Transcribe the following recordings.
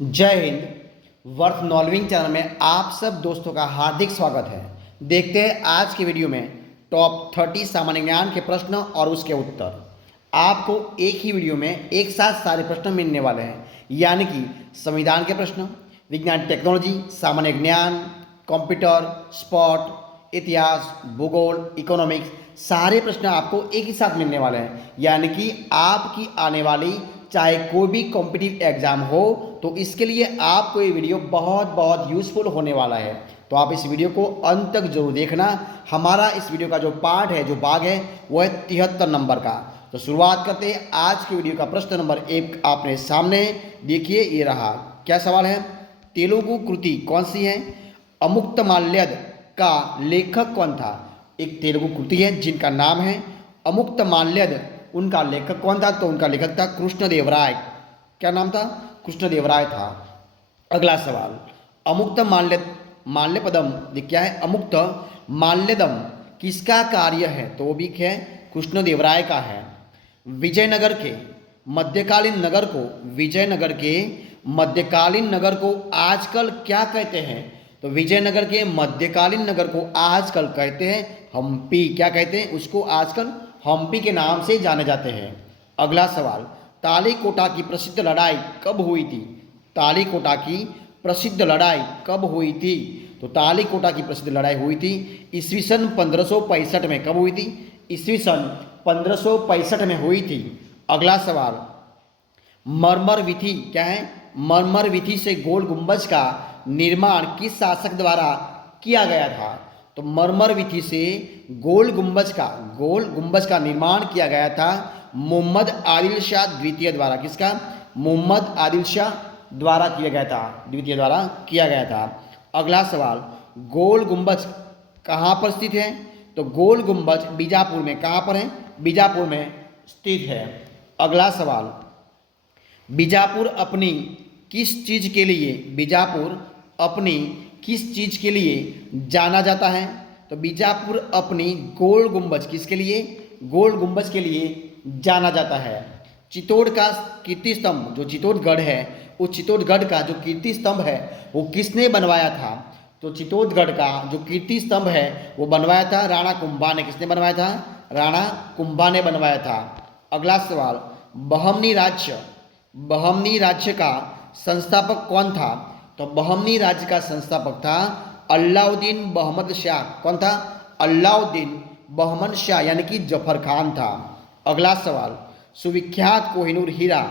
जय Hind. Worth नॉलेजिंग channel में आप सब दोस्तों का हार्दिक स्वागत है। देखते हैं आज की वीडियो में टॉप 30 सामान्य ज्ञान के प्रश्न और उसके उत्तर। आपको एक ही वीडियो में एक साथ सारे प्रश्न मिलने वाले हैं, यानी कि संविधान के प्रश्न, विज्ञान टेक्नोलॉजी, सामान्य ज्ञान, कंप्यूटर, स्पोर्ट, इतिहास, भूगोल, इकोनॉमिक्स, सारे प्रश्न आपको एक ही साथ मिलने वाले हैं। यानी कि आपकी आने वाली चाहे कोई भी कॉम्पिटिटिव एग्जाम हो तो इसके लिए आपको ये वीडियो बहुत बहुत यूजफुल होने वाला है। तो आप इस वीडियो को अंत तक जरूर देखना। हमारा इस वीडियो का जो पार्ट है, जो भाग है, वो है 73 नंबर का। तो शुरुआत करते हैं आज की वीडियो का। प्रश्न नंबर 1 आपने सामने देखिए, ये रहा। क्या सवाल है? तेलुगु कृति कौन सी है? अमुक्तमाल्यद का लेखक कौन था? एक तेलुगु कृति है जिनका नाम है अमुक्तमाल्यद। उनका लेखक कौन था? तो उनका लेखक था कृष्णदेवराय। क्या नाम था? कृष्णदेवराय था। अगला सवाल, अमुक्त माल्यपदम क्या है? अमुक्त माल्यदम किसका कार्य है? तो वो भी है कृष्णदेवराय का है। विजयनगर के मध्यकालीन नगर को विजयनगर के मध्यकालीन नगर को आजकल क्या कहते हैं? तो विजयनगर के मध्यकालीन नगर को आजकल कहते हैं हम्पी। क्या कहते हैं उसको? आजकल हम्पी के नाम से जाने जाते हैं। अगला सवाल, तालीकोटा की प्रसिद्ध लड़ाई कब हुई थी? तालीकोटा की प्रसिद्ध लड़ाई कब हुई थी? तो तालीकोटा की प्रसिद्ध लड़ाई हुई थी ईस्वी सन 1565 में। कब हुई थी? ईस्वी सन 1565 में हुई थी। अगला सवाल, मरमर विधि क्या है? मरमर विधि से गोल गुंबज का निर्माण किस शासक द्वारा किया गया था? तो मरमर विधि से गोल गुंबज का निर्माण किया गया था मोहम्मद आदिल शाह द्वितीय द्वारा। किसका? मोहम्मद आदिल शाह द्वारा किया गया था, द्वितीय द्वारा किया गया था। अगला सवाल, गोल गुंबज कहाँ पर स्थित है? तो गोल गुंबज बीजापुर में। कहाँ पर है? बीजापुर में स्थित है। अगला सवाल, बीजापुर अपनी किस चीज के लिए जाना जाता है? तो बीजापुर अपनी गोल गुंबज किसके लिए? गोल गुंबज के लिए जाना जाता है। चित्तौड़ का कीर्ति स्तंभ, जो चित्तौड़गढ़ है, उस चित्तौड़गढ़ का जो कीर्ति स्तंभ है वो किसने बनवाया था? तो चित्तौड़गढ़ का जो कीर्ति स्तंभ है वो बनवाया था राणा कुंभा ने। किसने बनवाया था? राणा कुंभा ने बनवाया था। अगला सवाल, बहमनी राज्य का संस्थापक कौन था? तो बहमनी राज्य का संस्थापक था अलाउद्दीन बहमद शाह। कौन था? अलाउद्दीन बहमद शाह, यानी कि जफर खान था। अगला सवाल, सुविख्यात कोहिनूर हीरा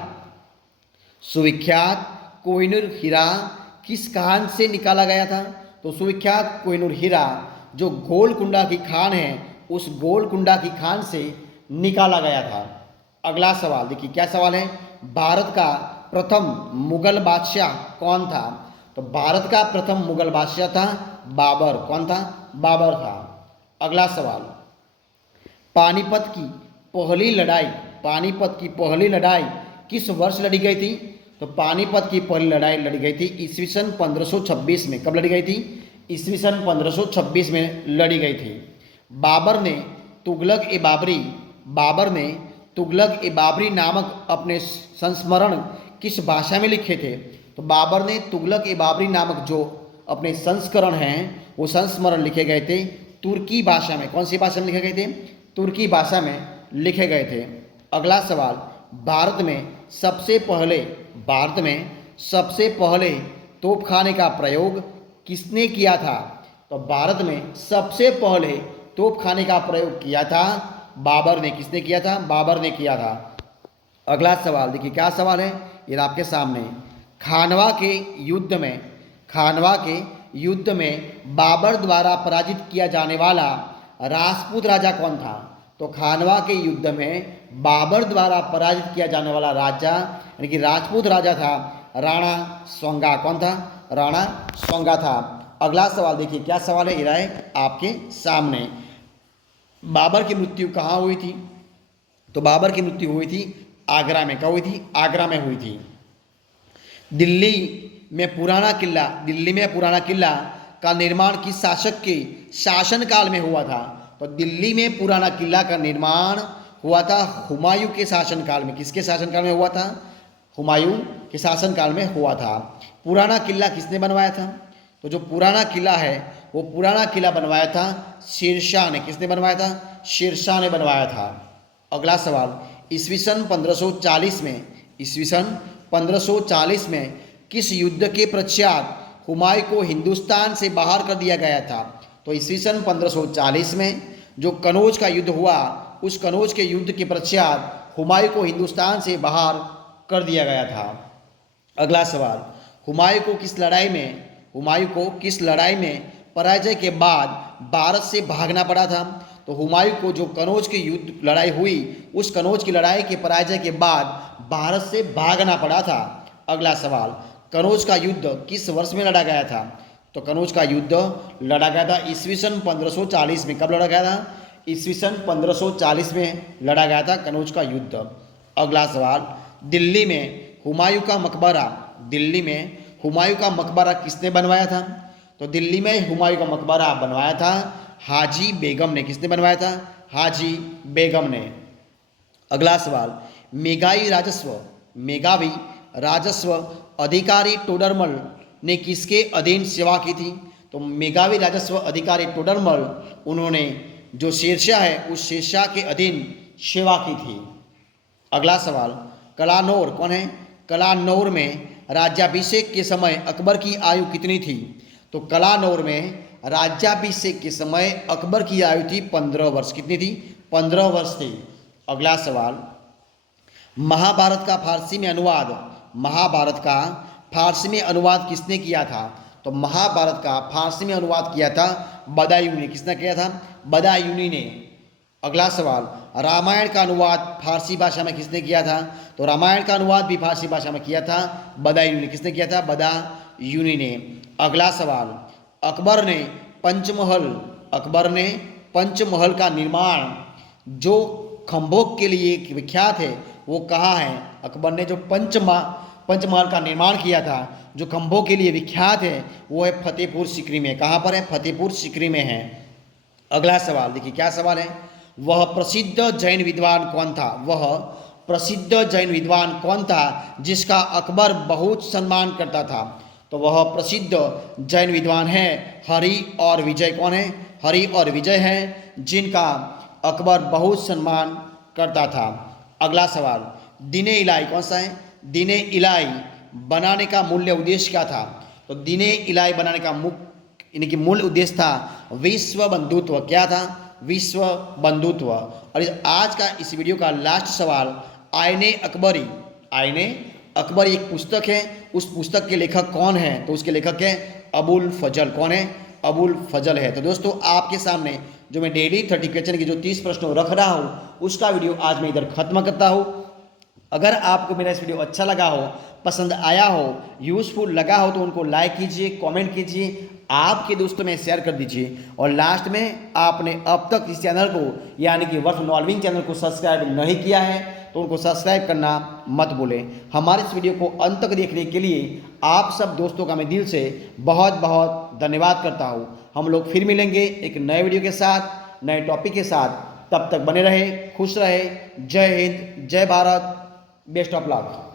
किस खान से निकाला गया था? तो सुविख्यात कोहिनूर हीरा जो गोलकुंडा की खान है, उस गोलकुंडा की खान से निकाला गया था। अगला सवाल देखिए, क्या सवाल है? भारत का प्रथम मुगल बादशाह कौन था? तो भारत का प्रथम मुगल बादशाह था बाबर। कौन था? बाबर था। अगला सवाल, पानीपत की पहली लड़ाई किस वर्ष लड़ी गई थी? तो पानीपत की पहली लड़ाई लड़ी गई थी ईस्वी सन 1526 में। कब लड़ी गई थी? ईस्वी सन 1526 में लड़ी गई थी। बाबर ने तुगलक ए बाबरी नामक अपने संस्मरण किस भाषा में लिखे थे? तो बाबर ने तुगलक ए बाबरी नामक जो अपने संस्करण हैं वो संस्मरण लिखे गए थे तुर्की भाषा में। कौन सी भाषा में लिखे गए थे? तुर्की भाषा में लिखे गए थे। अगला सवाल, भारत में सबसे पहले तोपखाने का प्रयोग किसने किया था? तो भारत में सबसे पहले तोपखाने का प्रयोग किया था बाबर ने। किसने किया था? बाबर ने किया था। अगला सवाल देखिए, क्या सवाल है? ये आपके सामने, खानवा के युद्ध में बाबर द्वारा पराजित किया जाने वाला राजपूत राजा कौन था? तो खानवा के युद्ध में बाबर द्वारा पराजित किया जाने वाला राजा यानी कि राजपूत राजा था राणा सांगा। कौन था? राणा सांगा था। अगला सवाल देखिए, क्या सवाल है? ये रहा है आपके सामने, बाबर की मृत्यु कहाँ हुई थी? तो बाबर की मृत्यु हुई थी आगरा में। कब हुई थी? आगरा में हुई थी। दिल्ली में पुराना किला का निर्माण किस शासक के शासनकाल में हुआ था? तो दिल्ली में पुराना किला का निर्माण हुआ था हुमायूं के शासनकाल में। किसके शासनकाल में हुआ था? हुमायूं के शासनकाल में हुआ था। पुराना किला किसने बनवाया था? तो जो पुराना किला है वो पुराना किला बनवाया था शेरशाह ने। किसने बनवाया था? शेरशाह ने बनवाया था। अगला सवाल, ईस्वी सन 1540 में, ईस्वी सन 1540 में किस युद्ध के पश्चात हुमायूं को हिंदुस्तान से बाहर कर दिया गया था? तो ईस्वी सन 1540 में जो कनौज का युद्ध हुआ, उस कनौज के युद्ध के पश्चात हुमायूं को हिंदुस्तान से बाहर कर दिया गया था। अगला सवाल, हुमायूं को किस लड़ाई में पराजय के बाद भारत से भागना पड़ा था? तो हुमायूं को जो कनौज की युद्ध लड़ाई हुई, उस कनौज की लड़ाई के पराजय के बाद भारत से भागना पड़ा था। अगला सवाल, कनौज का युद्ध किस वर्ष में लड़ा गया था? तो कनौज का युद्ध लड़ा गया था ईस्वी सन 1540 में। कब लड़ा गया था? ईस्वी सन 1540 में लड़ा गया था कनौज का युद्ध। अगला सवाल, दिल्ली में हुमायूं का मकबरा किसने बनवाया था? तो दिल्ली में हुमायूं का मकबरा बनवाया था हाजी बेगम ने। किसने बनवाया था? हाजी बेगम ने। अगला सवाल, मेघावी राजस्व अधिकारी टोडरमल ने किसके अधीन सेवा की थी? तो मेघावी राजस्व अधिकारी टोडरमल, उन्होंने जो शेरशाह है उस शेरशाह के अधीन सेवा की थी। अगला सवाल, कलानौर कौन है? कलानौर में राज्याभिषेक के समय अकबर की आयु कितनी थी? तो कलानौर में राज्याभिषेक के समय अकबर की आयु थी 15 वर्ष। कितनी थी? 15 वर्ष थी। अगला सवाल, महाभारत का फारसी में अनुवाद किसने किया था? तो महाभारत का फारसी में अनुवाद किया था बदायूं ने। किसने किया था? बदायूं ने। अगला सवाल, रामायण का अनुवाद फारसी भाषा में किसने किया था? तो रामायण का अनुवाद भी फारसी भाषा में किया था बदायूं ने। किसने किया था? बदायूं ने। अगला सवाल, अकबर ने पंचमहल का निर्माण जो खंभों के लिए विख्यात है वो कहाँ है? अकबर ने जो पंचमहल का निर्माण किया था जो खंभों के लिए विख्यात है वो है फतेहपुर सीकरी में। कहाँ पर है? फतेहपुर सीकरी में है। अगला सवाल देखिए क्या सवाल है, वह प्रसिद्ध जैन विद्वान कौन था जिसका अकबर बहुत सम्मान करता था? तो वह प्रसिद्ध जैन विद्वान है हरि और विजय। कौन है? हरि और विजय हैं जिनका अकबर बहुत सम्मान करता था। अगला सवाल, दीन इलाही कौन सा है? दीन इलाही बनाने का मूल्य उद्देश्य क्या था? तो दीन इलाही बनाने का मूल उद्देश्य था विश्व बंधुत्व। क्या था? विश्व बंधुत्व। और आज का इस वीडियो का लास्ट सवाल, आईने अकबरी एक पुस्तक है, उस पुस्तक के लेखक कौन है? तो उसके लेखक है अबुल फजल। कौन है? अबुल फजल है। तो दोस्तों आपके सामने जो मैं डेली 30 क्वेश्चन की जो 30 प्रश्नों रख रहा हूँ उसका वीडियो आज मैं इधर खत्म करता हूँ। अगर आपको मेरा इस वीडियो अच्छा लगा हो, पसंद आया हो, यूज़फुल लगा हो तो उनको लाइक कीजिए, कमेंट कीजिए, आपके दोस्तों में शेयर कर दीजिए। और लास्ट में आपने अब तक इस चैनल को यानी कि वर्थ नॉल्विंग चैनल को सब्सक्राइब नहीं किया है तो उनको सब्सक्राइब करना मत भूलें। हमारे इस वीडियो को अंत तक देखने के लिए आप सब दोस्तों का मैं दिल से बहुत बहुत धन्यवाद करता हूँ। हम लोग फिर मिलेंगे एक नए वीडियो के साथ, नए टॉपिक के साथ। तब तक बने रहे, खुश रहे। जय हिंद, जय भारत, बेस्ट ऑफ लक।